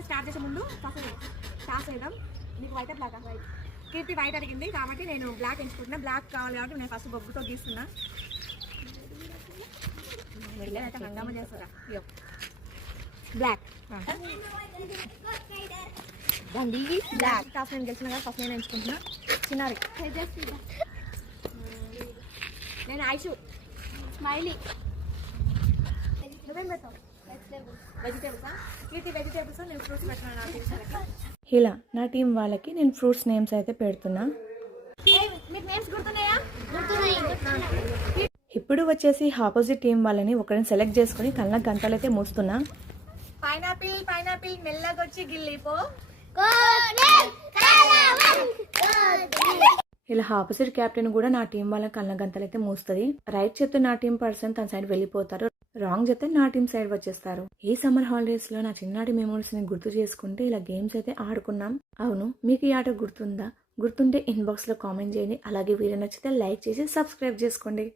ఆట స్టార్ట్ చేసే ముందు ఫస్ట్ టాస్ వేద్దాం. నీకు వైట్ బ్లాక్ వైట్ కీర్తి వైట్ అడిగింది కాబట్టి నేను బ్లాక్ ఎంచుకుంటున్నా. బ్లాక్ కావాలి కాబట్టి నేను ఫస్ట్ బొగ్గుతో గీస్తున్నా. అయితే హంగామా చేస్తారా బ్లాక్ బ్లాక్ టాస్ నేను గెలిచిన కదా ఫస్ట్ నేను ఎంచుకుంటున్నా. చిన్నారి నేను ఐషు స్మైలీ నువ్వేం పెడతావు? వెజిటేబుల్సా? కీర్తి వెజిటేబుల్స్ నేను ఫ్రూట్స్ పెట్టినా. ఇలా నా టీం వాళ్ళకి నేను ఫ్రూట్స్ నేమ్స్ అయితే పెడుతున్నా. మీకు నేమ్స్ గుర్తున్నాయా? ఇప్పుడు వచ్చేసి ఆపోజిట్ టీం వాళ్ళని ఒకరిని సెలెక్ట్ చేసుకుని కళ్ళ గంటలు అయితే మూస్తున్నా. పైనాపిల్ పైనాపిల్ మెల్లగా వచ్చి గిల్లిపో. ఇలా ఆపోజిట్ క్యాప్టెన్ కూడా నా టీం వాళ్ళ కళ్ళ గంటలు అయితే మూస్తుంది. రైట్ చెప్తే నా టీం పర్సన్ తన సైడ్ వెళ్ళిపోతారు, రాంగ్ చెప్తే నా టీం సైడ్ వచ్చేస్తారు. ఈ సమ్మర్ హాలిడేస్ లో నా చిన్నటి మెమోరీస్ ని గుర్తు చేసుకుంటే ఇలా గేమ్స్ అయితే ఆడుకున్నాం. అవును, మీకు ఈ ఆట గుర్తుందా? గుర్తుంటే ఇన్బాక్స్ లో కామెంట్ చేయండి. అలాగే వీడియో నచ్చితే లైక్ చేసి సబ్స్క్రైబ్ చేసుకోండి.